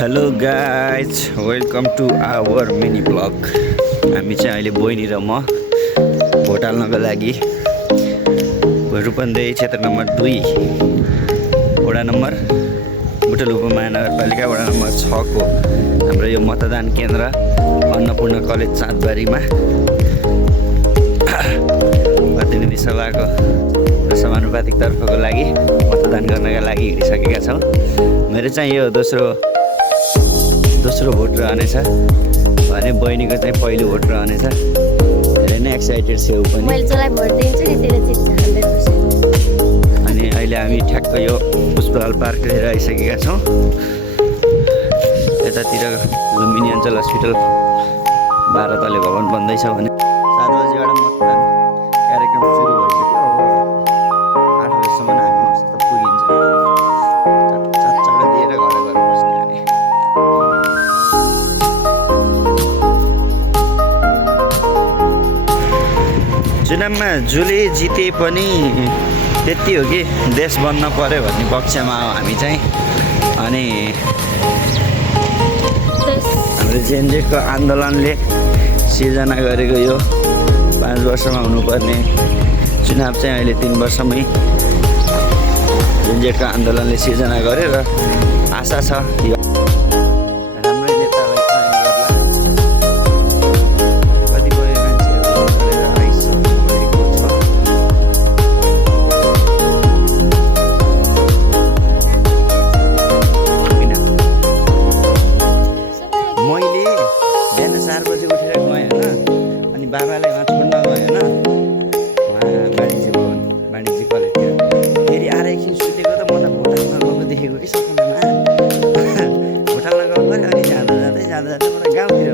Hello guys welcome to our mini blog. हामी चाहिँ अहिले बहिनी र म भोट हाल्नको लागि रूपन्देही क्षेत्र नम्बर 2 वडा नम्बर बुटवल उपमहानगरपालिका वडा नम्बर 6 को हाम्रो यो मतदान केन्द्र अन्नपूर्ण कलेज चाँदबारीमा प्रतिनिधि सभाको र समानुपातिक तर्फको लागि मतदान गर्नका लागि हिँडिसकेका छौँ। मेरो चाहिँ यो दोस्रो भोट रहनेछ भने बहिनीको चाहिँ पहिलो भोट रहनेछ। धेरै नै एक्साइटेड छु पनि। मैले जसलाई भोट दिन्छु नि त्यसले जित्छ 100%। अनि अहिले हामी ठ्याक्क यो पुष्पलाल पार्क लिएर आइसकेका छौँ। यतातिर लुम्बिनी अञ्चल हस्पिटल 12 तले भवन बन्दैछ भने 7 बजीबाट मतदान कार्यक्रम सुरु भइसक्यो। 8 बजीसम्म हामी मस्त पुगिन्छ। चटचट दिएर घर बस्ने हामी। चुनावमा जसले जिते पनि त्यति हो कि देश बन्न पर्यो भन्ने पक्षमा हो हामी चाहिँ। अनि हाम्रो जेएनजेको आन्दोलनले सिर्जना गरेको यो 5 वर्षमा हुनुपर्ने चुनाव चाहिँ अहिले 3 वर्षमै जेएनजेको आन्दोलनले सिर्जना गर्यो र आशा छ यो राम्रै नेतालाई चयन गर्ला। कतिपय मान्छेहरू गरेर आइसक्नु भएको छ। मैले बिहान 4 बजी उठेर गएँ होइन, अनि बाबालाई उहाँ छोड्न गएँ होइन, उहाँ वाणिज्य भवन वाणिज्य कलेजतिर। फेरि आएर एकछिन सुतेको त म त भोट हाल्न गएको देखेको कि सपनामा। भोट हाल्न गएको अरे अनि जाँदा जाँदै म त गाउँतिर